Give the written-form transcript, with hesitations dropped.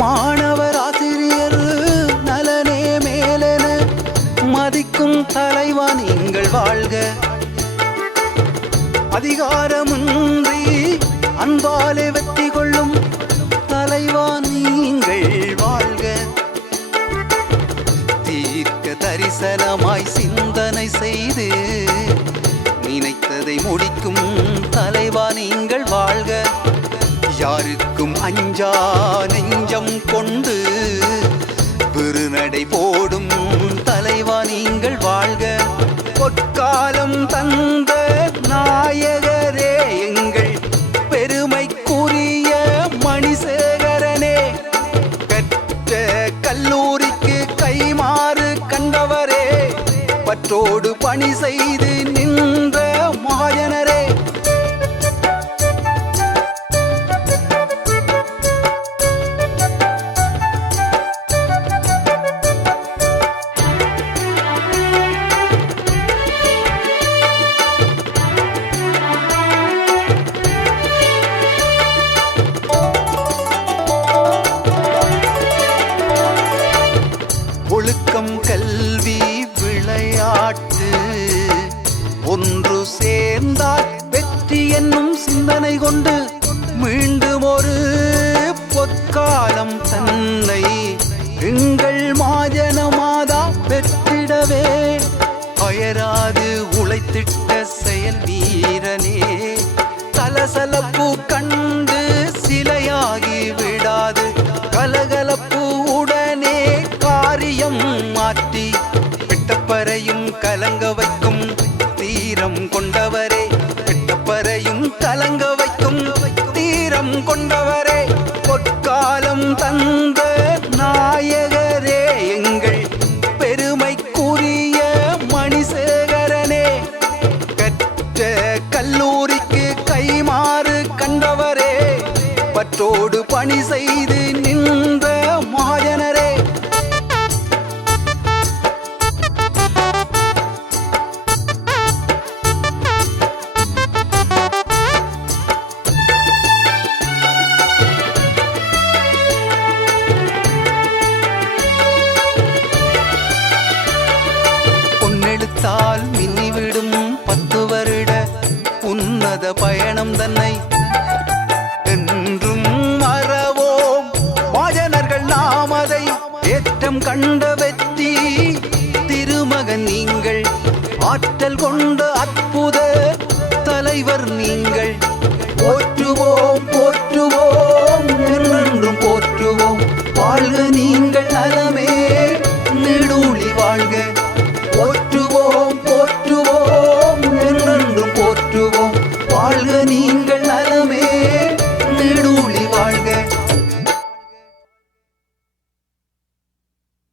மாணவர் ஆசிரியர் நலனே மேலென மதிக்கும் தலைவா நீங்கள் வாழ்க. அதிகாரமின்றி அன்பாலே வெற்றி கொள்ளும் தலைவா நீங்கள் வாழ்க. தீர்க்க தரிசனமாய் சிந்தனை செய்து நினைத்ததை முடிக்கும் தலைவா நீங்கள் வாழ்க. யாருக்கும் அஞ்சா நெஞ்சம் கொண்டு பெருநடை போடும் தலைவா நீங்கள் வாழ்க. பொற்காலம் தந்த நாயகரே எங்கள் பெருமைக்குரிய மணிசேகரனே, கற்ற கல்லூரிக்கு கைமாறு கண்டவரே, பற்றோடு பணி செய்து நின்ற மகாஜனரே, ஒழுக்கம் கல்வி விளையாட்டு ஒன்று சேர்ந்தால் வெற்றி என்னும் சிந்தனை கொண்டு மீண்டும் ஒரு பொற்காலம் தன்னை எங்கள் மாஜன மாதா பெற்றிடவே அயராது உழைத்திட்ட செயல் வீரனே, சலசலப்பு கண்டு சிலையாகி விடாது கலகலப்பு உடனே காரியம் மாற்றி வெட்டப்பறையும் கலங்க வைக்கும் தீரம் கொண்டவரே, வெட்டப்பறையும் கலங்க வைக்கும் தீரம் கொண்டவரே, பொற்காலம் தந்த நாயகரே எங்கள் பெருமைக்குரிய மணிசேகரனே, கற்ற கல்லூரிக்கு கைமாறு கண்டவரே, பற்றோடு பணி செய்து நின்ற மகாஜனரே, பொன்னெழுத்தால் மின்னிவிடும் 10 வருட உன்னத பயணம் தன்னை என்றும் மறவோம் மாஜனர்கள் நாம் அதை ஏற்றம் கண்ட வெற்றி திருமகன் நீங்கள் ஆற்றல் கொண்ட அற்புத